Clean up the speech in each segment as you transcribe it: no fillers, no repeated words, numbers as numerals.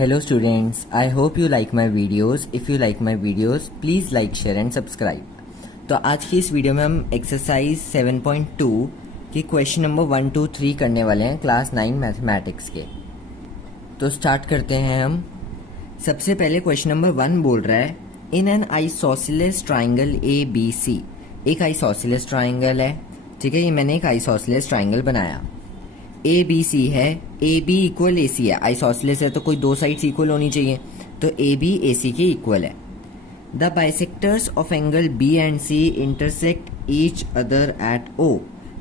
Hello students, I hope you like my videos. If you like my videos, please like, share and subscribe. तो आज की इस video में हम exercise 7.2 के क्वेश्चन नंबर 1, 2, 3 करने वाले हैं क्लास 9 मैथमेटिक्स के। तो स्टार्ट करते हैं हम। सबसे पहले क्वेश्चन नंबर 1 बोल रहा है in an isosceles triangle A B C. एक आइसोसेलेस ट्राइंगल है, ठीक है। ये मैंने एक आइसोसेलेस ट्राइंगल बनाया। ए बी सी है, ए बी इक्वल ए सी है। आइसोसेलेस है तो कोई दो साइड्स इक्वल होनी चाहिए, तो ए बी ए सी के इक्वल है। The bisectors of angle B and C intersect each other at O.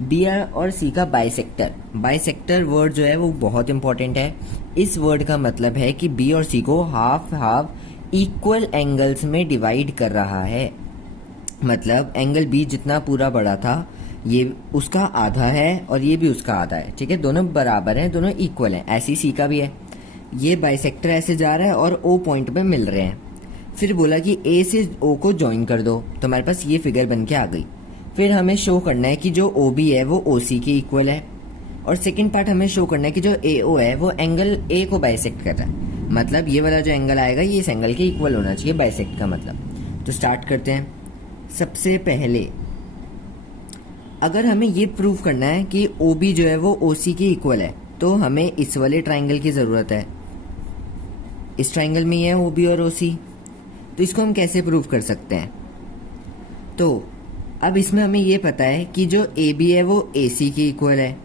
B और सी का बाइसेक्टर, बाइसेक्टर वर्ड जो है वो बहुत इंपॉर्टेंट है। इस वर्ड का मतलब है कि बी और सी को हाफ हाफ इक्वल एंगल्स में डिवाइड कर रहा है। मतलब एंगल बी जितना पूरा बड़ा था ये उसका आधा है और ये भी उसका आधा है, ठीक है। दोनों बराबर हैं, दोनों इक्वल हैं। ऐसी सी का भी है। ये बाइसेक्टर ऐसे जा रहा है और ओ पॉइंट पे मिल रहे हैं। फिर बोला कि ए से ओ को ज्वाइन कर दो, तो हमारे पास ये फिगर बन के आ गई। फिर हमें शो करना है कि जो ओ बी है वो ओ सी के इक्वल है, और सेकेंड पार्ट हमें शो करना है कि जो ए ओ है वो एंगल ए को बाइसेक्ट कर रहा है। मतलब ये वाला जो एंगल आएगा ये इस एंगल के इक्वल होना चाहिए, बाइसेक्ट का मतलब। तो स्टार्ट करते हैं। सबसे पहले अगर हमें ये प्रूव करना है कि ओ बी जो है वो ओ सी के इक्वल है, तो हमें इस वाले ट्राइंगल की ज़रूरत है। इस ट्राइंगल में ये है ओ बी और ओ सी, तो इसको हम कैसे प्रूव कर सकते हैं? तो अब इसमें हमें ये पता है कि जो ए बी है वो ए सी के इक्वल है,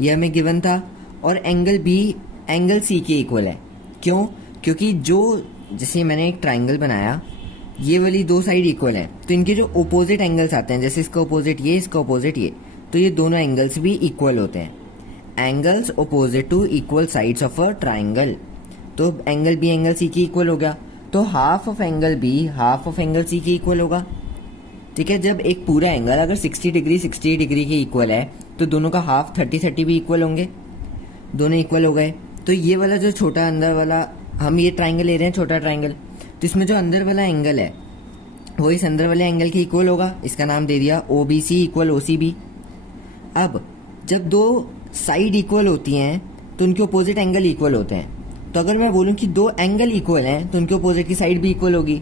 ये हमें गिवन था। और एंगल बी एंगल सी के इक्वल है। क्यों? क्योंकि जो जैसे मैंने एक ट्राइंगल बनाया, ये वाली दो साइड इक्वल है, तो इनके जो ओपोजिट एंगल्स आते हैं, जैसे इसका ओपोजिट ये, इसका ओपोजिट ये, तो ये दोनों एंगल्स भी इक्वल होते हैं। Angles opposite to equal sides of a triangle. तो एंगल बी एंगल सी की इक्वल हो गया, तो half of angle B half of angle C की इक्वल होगा, ठीक है। जब एक पूरा एंगल अगर 60 डिग्री 60 डिग्री के इक्वल है, तो दोनों का हाफ 30 30 भी इक्वल होंगे, दोनों इक्वल हो गए। तो ये वाला जो छोटा अंदर वाला, हम ये ट्राइंगल ले रहे हैं छोटा ट्राइंगल, तो इसमें जो अंदर वाला एंगल है वो इस अंदर वाले एंगल के इक्वल होगा। इसका नाम दे दिया O B C equal O C B. अब जब दो साइड इक्वल होती हैं तो उनके अपोजिट एंगल इक्वल होते हैं। तो अगर मैं बोलूं कि दो एंगल इक्वल हैं तो उनके अपोजिट की साइड भी इक्वल होगी,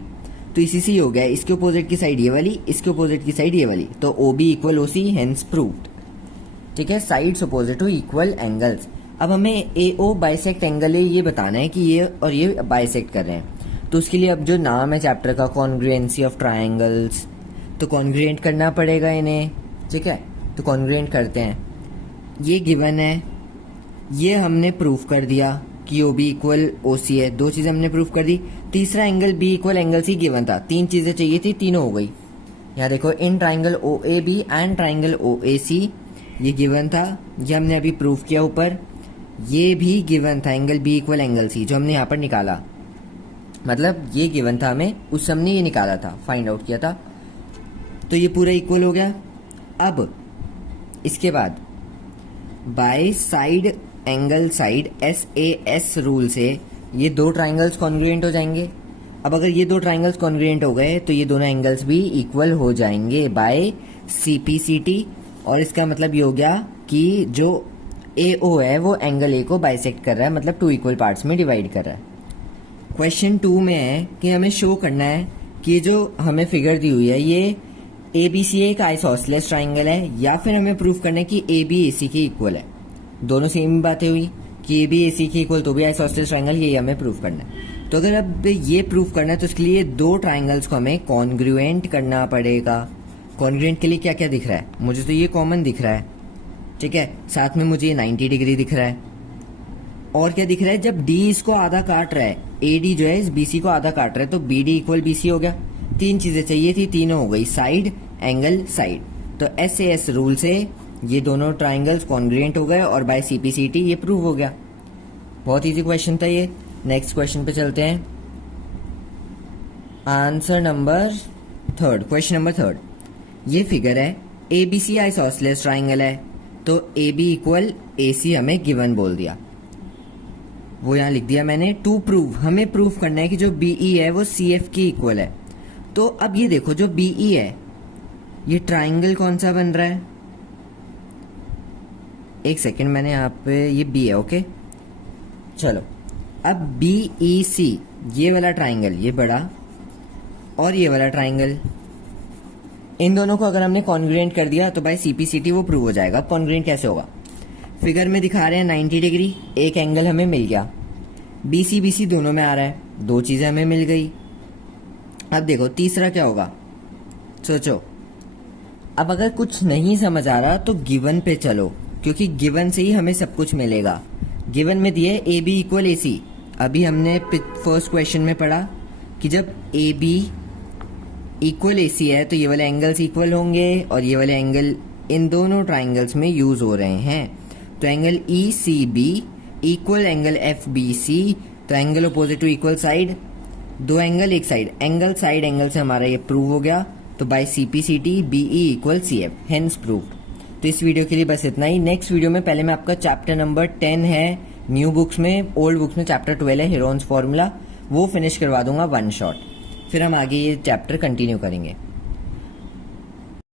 तो इसी से ही हो गया। इसके अपोजिट की साइड ये वाली, इसके अपोजिट की साइड ये वाली, तो O B equal O C, hence proved, ठीक है। Sides opposite to equal angles. अब हमें ए ओ बाइसेक्ट एंगल है ये बताना है कि ये और ये बाइसेक्ट कर रहे हैं। तो उसके लिए अब जो नाम है चैप्टर का, कॉन्ग्रुएंसी ऑफ ट्राइंगल्स, तो कॉन्ग्रुएंट करना पड़ेगा इन्हें, ठीक है। तो कॉन्ग्रुएंट करते हैं। ये गिवन है, ये हमने प्रूफ कर दिया कि ओ बी इक्वल ओ सी है। दो चीज़ें हमने प्रूफ कर दी। तीसरा angle B equal angle C given था। तीन चीज़ें चाहिए थी, तीनों हो गई। यहाँ देखो, in triangle O A B and triangle O A C, ये गिवन था, ये हमने अभी प्रूफ किया ऊपर। ये भी गिवन था, angle B equal angle C, जो हमने यहाँ पर निकाला। मतलब ये गिवन था हमें, उस हमने ये निकाला था, फाइंड आउट किया था। तो ये पूरा इक्वल हो गया। अब इसके बाद by side angle side S A S rule से ये दो ट्राइंगल्स कॉन्ग्रुएंट हो जाएंगे। अब अगर ये दो ट्राइंगल्स कॉन्ग्रुएंट हो गए तो ये दोनों एंगल्स भी इक्वल हो जाएंगे by C P C T. और इसका मतलब ये हो गया कि जो ए ओ है वो एंगल ए को बाइसेक्ट कर रहा है, मतलब टू इक्वल पार्ट्स में डिवाइड कर रहा है। क्वेश्चन 2 में है कि हमें शो करना है कि जो हमें फिगर दी हुई है ये ए बी सी एक आइसोसेलेस ट्राइंगल है, या फिर हमें प्रूफ करना है कि ए बी ए सी के इक्वल है। दोनों सेम बातें हुई कि ए बी ए सी के इक्वल तो भी आइसोसेलेस ट्राइंगल, ये हमें प्रूफ करना है। तो अगर अब ये प्रूफ करना है तो इसके लिए दो ट्राइंगल्स को हमें कॉन्ग्रुएंट करना पड़ेगा। कॉन्ग्रुएंट के लिए क्या क्या दिख रहा है? मुझे तो ये कॉमन दिख रहा है, ठीक है। साथ में मुझे 90 डिग्री दिख रहा है। और क्या दिख रहा है? जब डी इसको आधा काट रहा है, ए डी जो है इस बी सी को आधा काट रहा है, तो B D equal B C हो गया। तीन चीजें चाहिए थी, तीनों हो गई, साइड एंगल साइड। तो एस ए एस रूल से ये दोनों ट्राइंगल्स कॉन्ग्रुएंट हो गए और by C P C T ये प्रूव हो गया। बहुत इजी क्वेश्चन था ये। नेक्स्ट क्वेश्चन पे चलते हैं। Answer number 3, question number 3। ये फिगर है, A B C isosceles triangle है, तो ए बी इक्वल ए सी हमें गिवन बोल दिया, वो यहाँ लिख दिया मैंने। टू प्रूव, हमें प्रूफ करना है कि जो बीई है वो सी एफ की इक्वल है। तो अब ये देखो, जो बीई है ये ट्राइंगल कौन सा बन रहा है? एक सेकेंड, मैंने यहाँ पे ये बी है, ओके। चलो अब BEC ये वाला ट्राइंगल, ये बड़ा, और ये वाला ट्राइंगल, इन दोनों को अगर हमने कॉन्ग्रुएंट कर दिया तो बाय CPCT वो प्रूव हो जाएगा। कॉन्ग्रुएंट कैसे होगा? फिगर में दिखा रहे हैं 90 डिग्री, एक एंगल हमें मिल गया, BC दोनों में आ रहा है, दो चीजें हमें मिल गई। अब देखो तीसरा क्या होगा, सोचो। अब अगर कुछ नहीं समझ आ रहा तो गिवन पे चलो, क्योंकि गिवन से ही हमें सब कुछ मिलेगा। गिवन में दिए AB इक्वल AC। अभी हमने फर्स्ट क्वेश्चन में पढ़ा कि जब AB इक्वल AC है तो ये वाले एंगल्स इक्वल होंगे और ये वाले एंगल इन दोनों ट्राइंगल्स में यूज हो रहे हैं। तो angle ECB equal angle FBC, तो angle opposite to equal side, दो एंगल एक साइड, एंगल साइड एंगल से हमारा ये प्रूव हो गया। तो by CPCT BE equal CF, hence prove. तो इस वीडियो के लिए बस इतना ही। नेक्स्ट वीडियो में पहले मैं आपका चैप्टर नंबर 10 है न्यू बुक्स में, ओल्ड बुक्स में चैप्टर 12 है हेरोन्स फॉर्मूला, वो फिनिश करवा दूंगा वन शॉट। फिर हम आगे ये चैप्टर कंटिन्यू करेंगे।